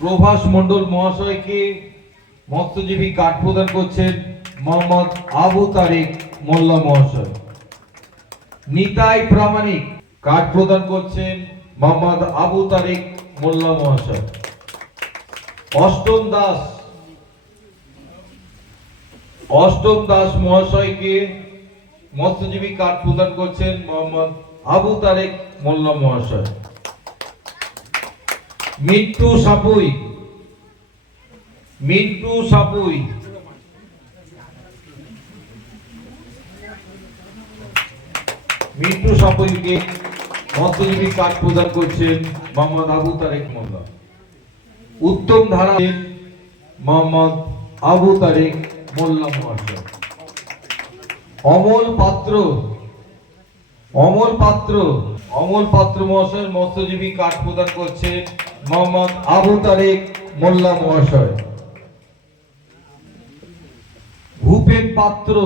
প্রভাস মণ্ডল মহাশয়কে মৎস্যজীবী কার্ড প্রদান করছেন মোহাম্মদ আবু তারেক মোল্লা মহাশয়। নিতাই প্রামাণিক কার্ড প্রদান করছেন মোহাম্মদ আবু তারেক মোল্লা মহাশয়। অষ্টম দাস মহাশয়কে মৎস্যজীবী কার্ড প্রদান করছেন মোহাম্মদ আবু তারেক মোল্লা মহাশয়। মিন্টু সাপুই সাপুইকে মৎস্যজীবী কার্ড প্রদান করছেন মোহাম্মদ আবু তারেক মোল্লা। উত্তম ধারা মোহাম্মদ আবু তারেক মোল্লা মহাশয়। অমল পাত্র মহাশয় মৎস্যজীবী কার্ড প্রদান করছেন মোহাম্মদ আবু তারেক মোল্লা মহাশয়। ভূপেন পাত্র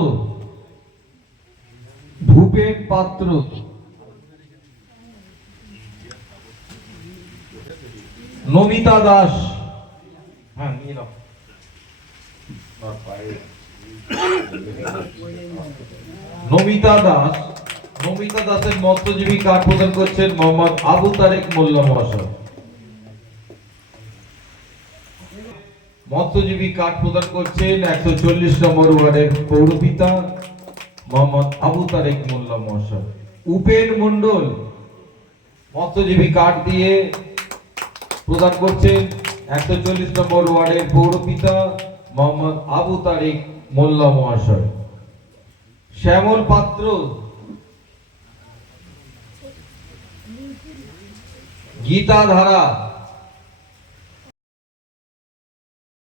নমিতা দাস দাসের মৎস্যজীবী কার্ড প্রদান করছেন মোহাম্মদ আবু তারেক মোল্লা মহাশয়। মৎস্যজীবী কার্ড প্রদান করছেন 140 নম্বর ওয়ার্ডের পৌরপিতা মোহাম্মদ আবু তারেক মোল্লা মহাশয়। উপেন মণ্ডল মৎস্যজীবী কার্ড দিয়ে প্রদান করছেন 140 নম্বর ওয়ার্ডের পৌরপিতা মোহাম্মদ আবু তারেক মোল্লা মহাশয়। শ্যামল পাত্র গীতাধারা